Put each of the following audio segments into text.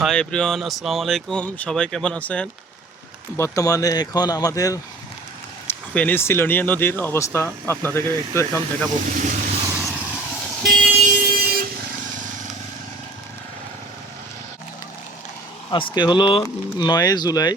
Hi everyone আসসালামু আলাইকুম। সবাই কেমন আছেন? বর্তমানে এখন আমাদের পেনিস সিলোনিয়া নদীর অবস্থা আপনাদেরকে একটু এখন দেখাবো। আজকে হলো নয় জুলাই।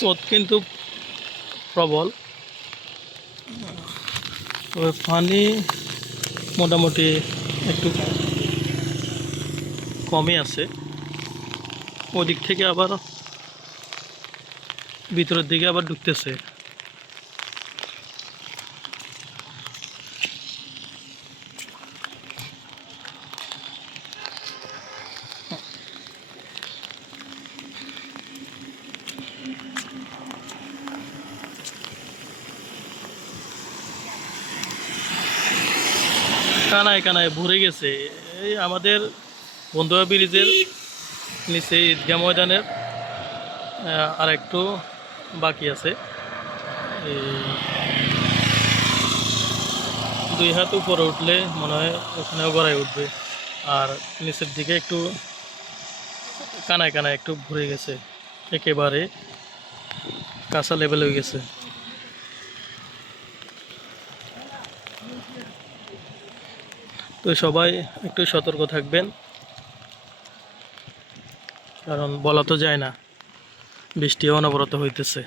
স্রোত কিন্তু প্রবল। তবে পানি মোটামুটি একটু কমে আছে। ওদিক থেকে আবার ভিতরের দিকে আবার ঢুকতেছে। কানায় কানায় ভরে গেছে। এই আমাদের বন্ধুয়া ব্রিজের নিচে ঈদগাহ ময়দানের আর একটু বাকি আছে। দুই হাত উপরে উঠলে মনে হয় ওখানেও গড়াই উঠবে। আর নিচের দিকে একটু কানায় কানায় একটু ভরে গেছে। একেবারে কাঁচা লেভেল হয়ে গেছে। তো সবাই একটু সতর্ক থাকবেন। কারণ বলা তো যায় না বৃষ্টি অনবরত হইতেছে।